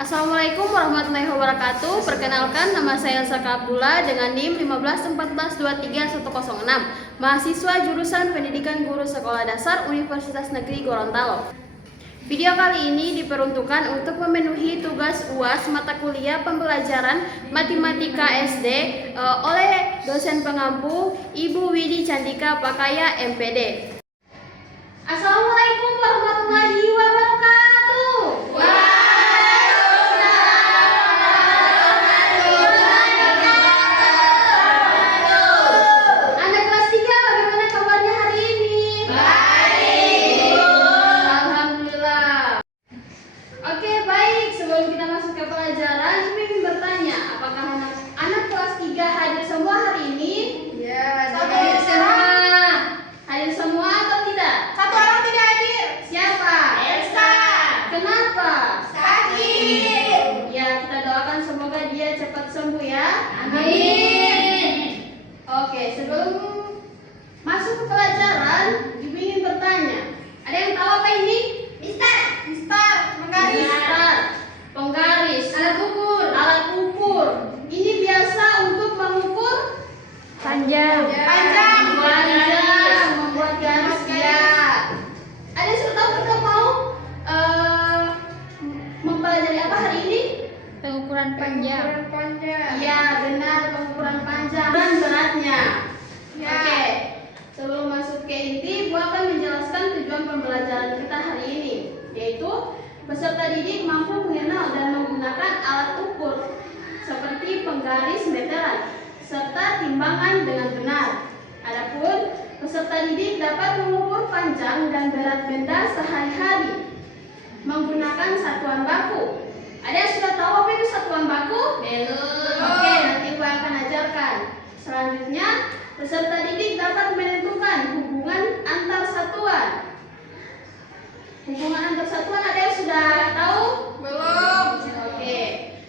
Assalamualaikum warahmatullahi wabarakatuh. Perkenalkan, nama saya Saka Abdullah dengan NIM 1514231006, mahasiswa jurusan Pendidikan Guru Sekolah Dasar Universitas Negeri Gorontalo. Video kali ini diperuntukkan untuk memenuhi tugas UAS mata kuliah pembelajaran Matematika SD oleh dosen pengampu Ibu Widi Candika Pakaya, MPD. Assalamualaikum warahmatullahi wabarakatuh. Anak kelas 3, bagaimana kabarnya hari ini? Baik. Alhamdulillah. Oke, baik. Sebelum kita masuk ke pelajaran, Ibu ingin bertanya, apakah anak kelas 3 hadir semua hari ini? Ya, Hadir semua. Hadir semua atau tidak? satu orang tidak hadir. Siapa? Elsa. Kenapa? Sakit. Ya, kita doakan semoga dia cepat sembuh ya. Amin. Oke, sebelum masuk ke pelajaran, Ibu ingin bertanya, ada yang tahu apa ini? Mister, menggaris. Mister, penggaris, Alat ukur. alat ukur. Ini biasa untuk mengukur Panjang. membuat garis ya. Ada yang sudah tahu kita mau mempelajari apa hari ini? Pengukuran panjang. Ya, benar, pengukuran panjang dan beratnya. Ya. Oke, sebelum masuk ke inti, Bu akan menjelaskan tujuan pembelajaran kita hari ini, yaitu peserta didik mampu mengenal dan menggunakan alat ukur seperti penggaris meteran serta timbangan dengan benar. Adapun peserta didik dapat mengukur panjang dan berat benda sehari-hari menggunakan satuan baku. Ada yang sudah tahu apa itu satuan baku? Belum. Oke, nanti Ibu akan ajarkan. Selanjutnya, peserta didik dapat menentukan hubungan antar satuan. Hubungan antar satuan ada yang sudah tahu? Belum. Oke,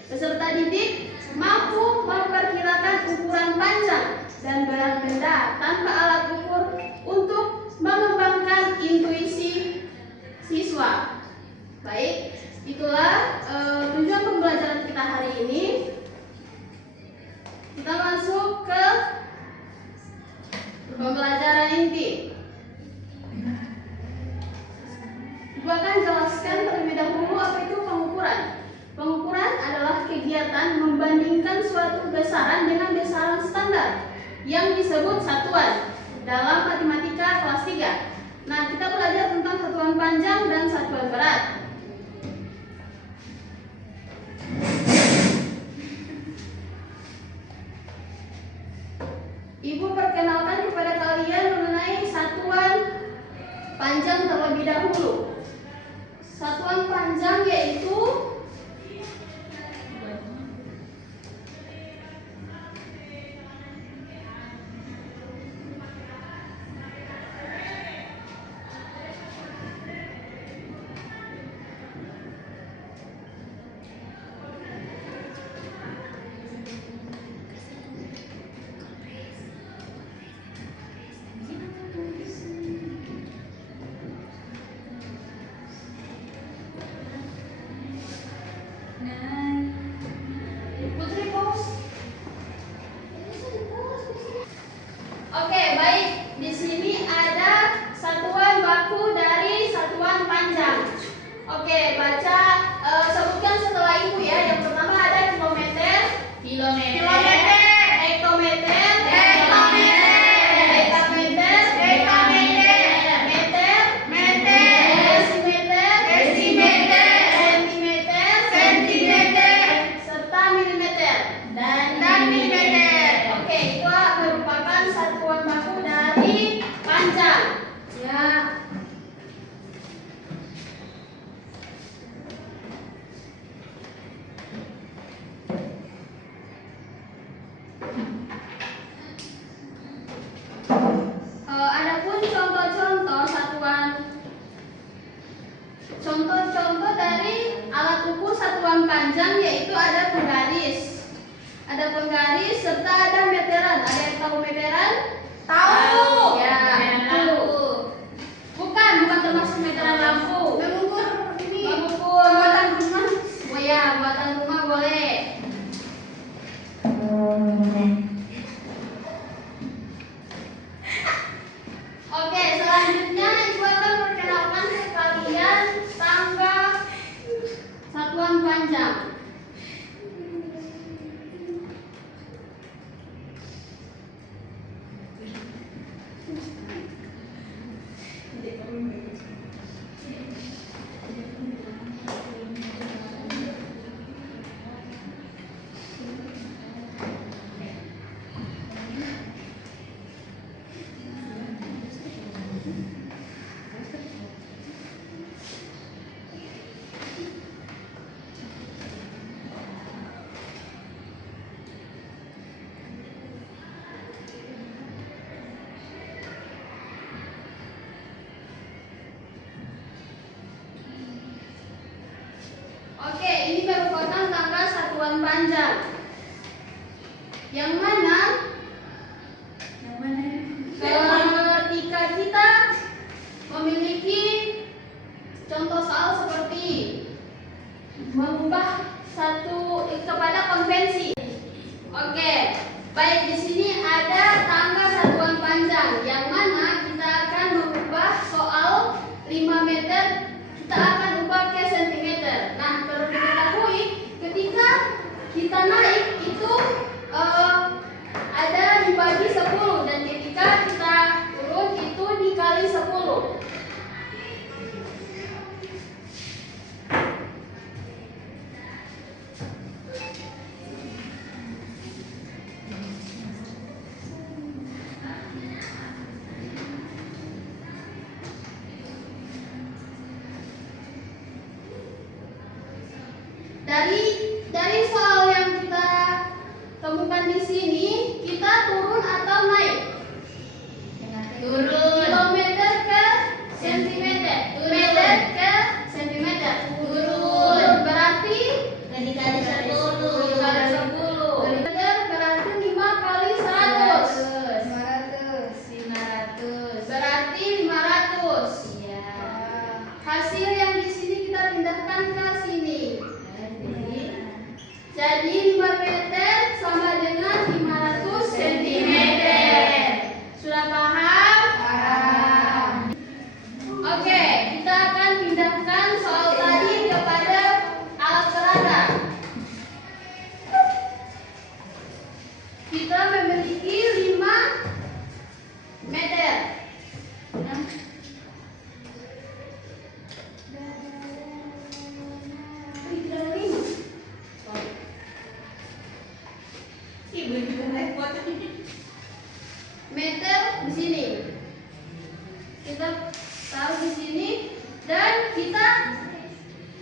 peserta didik mampu memperkirakan ukuran panjang dan berat benda tanpa alat ukur untuk mengembangkan intuisi siswa. Baik, itulah tujuan pembelajaran kita hari ini. Kita masuk ke pembelajaran inti. Ibu akan jelaskan terlebih dahulu apa itu pengukuran. Pengukuran adalah kegiatan membandingkan suatu besaran dengan besaran standar yang disebut satuan dalam matematika kelas 3. Nah, kita belajar tentang satuan panjang dan satuan berat. Ibu perkenalkan kepada kalian mengenai satuan panjang terlebih dahulu. Satuan panjang yaitu Putri pos. Oke, baik. Di sini ada satuan baku dari satuan panjang. Oke, baca sebutkan setelah Ibu ya. Yang pertama ada kilometer, hektometer, sentimeter, serta milimeter dan milimeter. Oke, itu merupakan satuan baku dari panjang. Ya. Adapun contoh-contoh dari alat ukur satuan panjang yaitu ada penggaris. Ada penggaris serta ada meteran. Ada yang tahu meteran? Tahu. Ya, tahu. Bukan termasuk meteran lampu. Mengukur ini. Mengukur. Oh ya, satuan panjang. Yang mana ketika kita memiliki contoh soal seperti mengubah satu kepada konvensi. Oke, baik, di sini ada tangga satuan panjang yang mana kita akan mengubah soal 5 meter, kita akan ubah ke sentimeter. Nah, perlu diketahui ketika kita naik itu ada dibagi 10 dan ketika kita turun itu dikali 10. Dari soal yang kita temukan di sini, kita turun atau naik? Turun. Kilometer ke sentimeter. Meter ke sentimeter. Turun. Berarti Dikali 10. dikali 10. Meter berarti 5 kali 100. 500. Berarti 500. Iya. Hasil yang di sini kita pindahkan ke sini. Jadi 5 meter sama dengan 500 cm. Sudah paham? Paham. Oke, kita akan pindahkan soal tadi kepada alat peraga. Kita memiliki 5 meter. Ibu juga repot. Meter di sini. Kita taruh di sini dan kita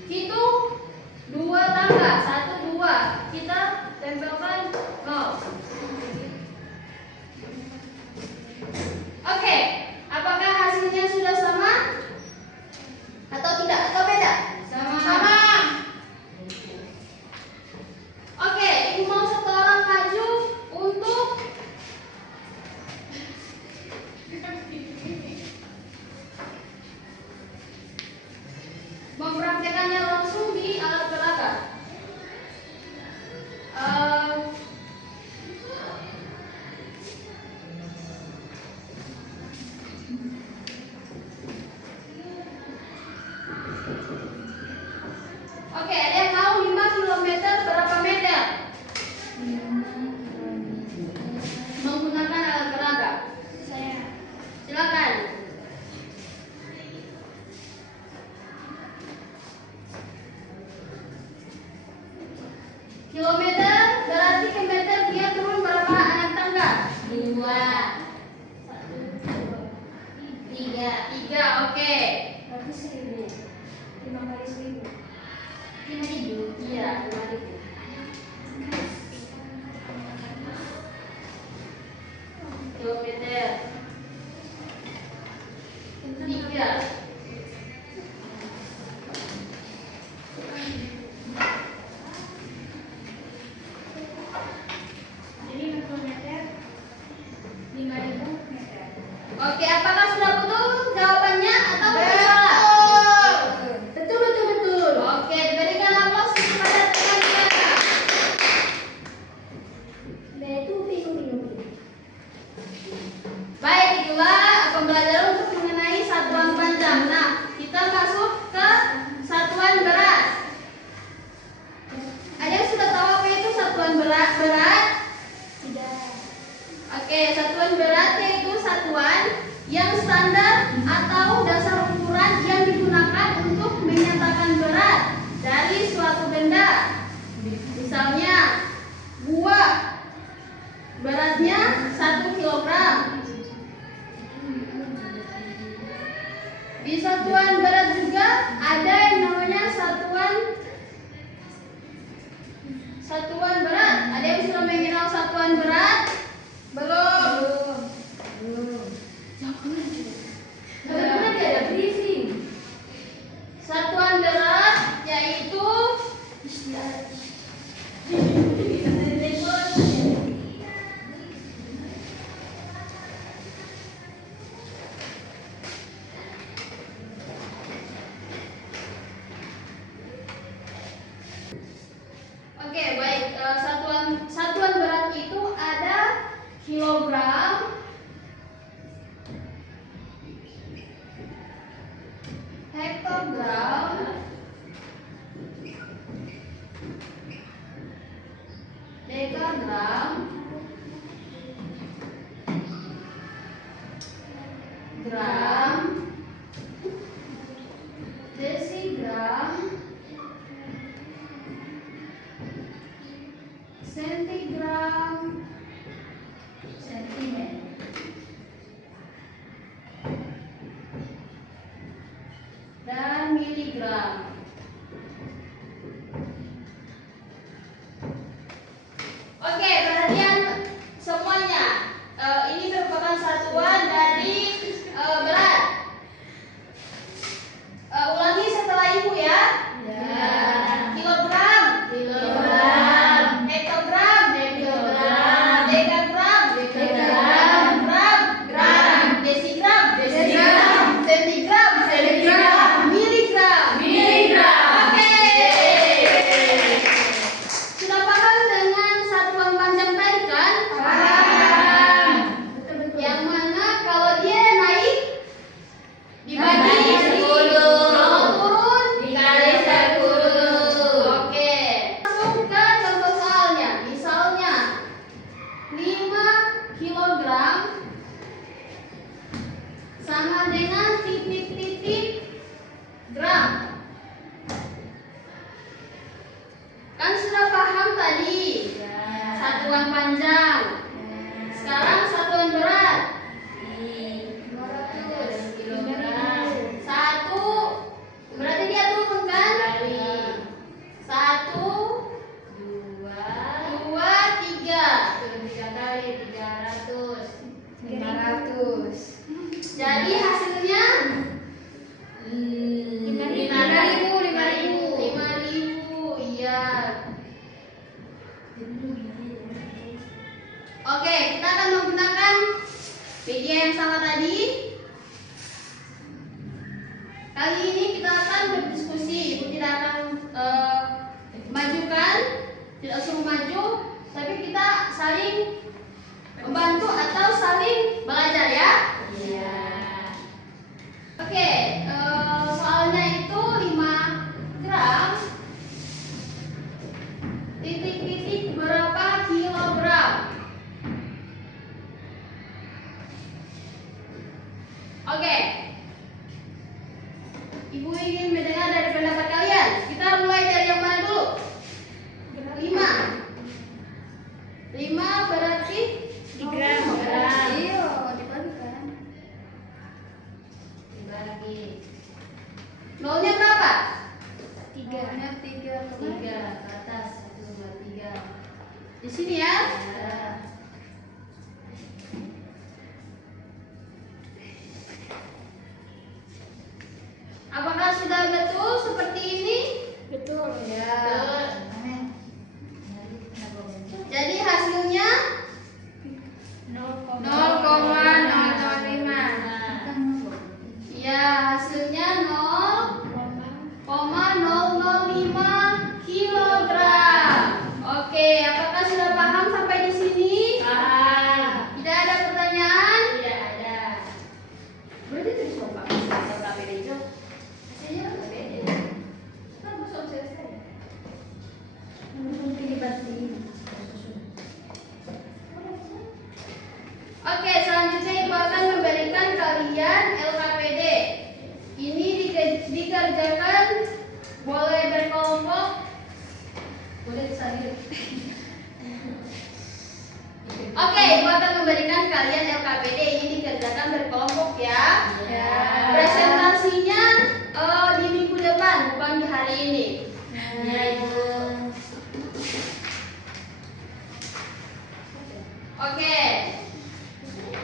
hitung 2 tangga, 1 2. Kita tempelkan 0. Oke, apakah hasilnya sudah sama? Atau tidak? Atau beda? Sama. Oke, ibu mau satu orang maju untuk mempraktekannya langsung di alat peraga. Oke, ada yang mau 5 km berapa meter? Menggunakan alat peraga. Saya. Silakan. Kilometer berarti ke meter dia turun berapa anak tangga? 2. 3. 3, oke. Berarti 1000. 5 kali 1000. 5.000. Iya, 5.000. Kilometer 3. Jadi 60 meter. 5.000 meter. Oke, apakah sudah betul jawabannya atau Oke, baik. Satuan berat itu ada kilogram, hektogram, dekagram, gram, desigram, sentigram, sentimeter, dan miligram. Oke, perhatian semuanya. Ini merupakan satuan dari berat. Ulangi setelah ibu ya. Kilogram, hektogram, dekagram, gram, desigram, sentigram, miligram. Oke. Sudah paham dengan satuan panjang tadi kan? Yang mana kalau dia naik dibagi 10, kalau turun dikali 10. Oke. Masuk ke contoh soalnya. Misalnya 5 kilogram sama dengan titik-titik gram. Kan sudah paham tadi satuan panjang. Sekarang satuan berat. 200 kilogram. 1 berarti dia turun kan? 1, 2, 3. Turun 3 kali 300. 500. Jadi hasilnya 5.000. Iya. Oke, kita akan menggunakan media yang sama tadi. Kali ini kita akan berdiskusi. Ibu tidak akan majukan, tidak suruh maju, tapi kita saling membantu atau saling belajar ya. Oke, soalnya itu 5 gram titik-titik berapa kilogram. Oke, Ibu ingin mendengar dari pendapat kalian. Kita mulai dari yang mana dulu? 5 berarti Di gram. Iya, dibagi kan? Dibagi. Nolnya berapa? 3. Nolnya 3 ke atas. 1, 2, 3. Di sini ya? Apakah sudah betul seperti ini? Betul. Ya. Jadi hasilnya 0,005. ya, hasilnya 0,005 kilogram. Oke, apakah sudah paham sampai di sini? Tidak ada pertanyaan? Tidak ada. Berarti terus coba berapa beda? Hasilnya kan beda. Kan belum selesai. Oke, selanjutnya Ibu akan memberikan kalian LKPD. Ini dikerjakan boleh berkelompok, boleh sendiri. Oke, Ibu akan memberikan kalian LKPD. Ini dikerjakan berkelompok ya. Presentasinya di minggu depan, bukan di hari ini. Ya, Ibu. Oke.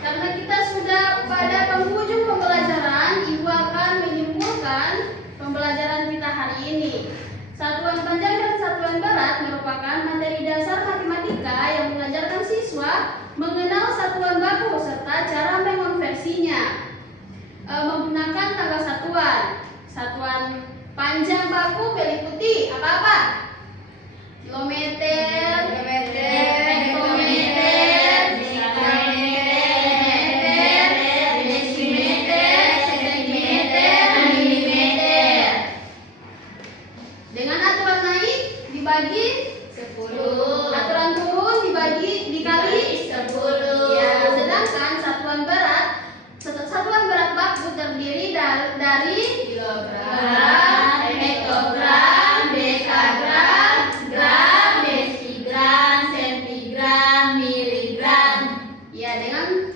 Karena kita sudah pada penghujung pembelajaran, Ibu akan menyimpulkan pembelajaran kita hari ini. Satuan panjang dan satuan berat merupakan materi dasar matematika yang mengajarkan siswa mengenal satuan baku serta cara mengonversinya menggunakan tanggal satuan. Satuan panjang baku meliputi apa-apa? Kilometer, dibagi 10. aturan turun dikali 10. ya, sedangkan satuan berat baku terdiri dari Kilogram, hektogram, dekagram, gram, desigram, sentigram, miligram. ya dengan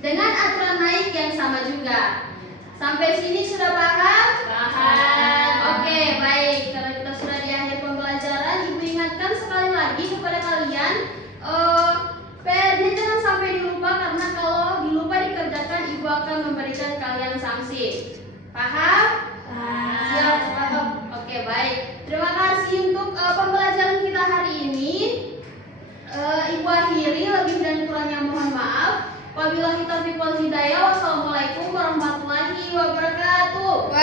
dengan aturan naik yang sama juga. Sampai sini sudah paham? Paham. Oke, baik. Karena kita sudah di akhir pembelajaran, Ibu ingatkan sekali lagi kepada kalian, PR-nya jangan sampai dilupa, karena kalau dilupa dikerjakan, Ibu akan memberikan kalian sanksi. Paham? Siap, paham. Oke, baik. Terima kasih untuk pembelajaran kita hari ini. Ibu akhiri, lebih dan kurangnya mohon maaf. Wabillahi taufiq wal hidayah. Wassalamualaikum warahmatullahi wabarakatuh.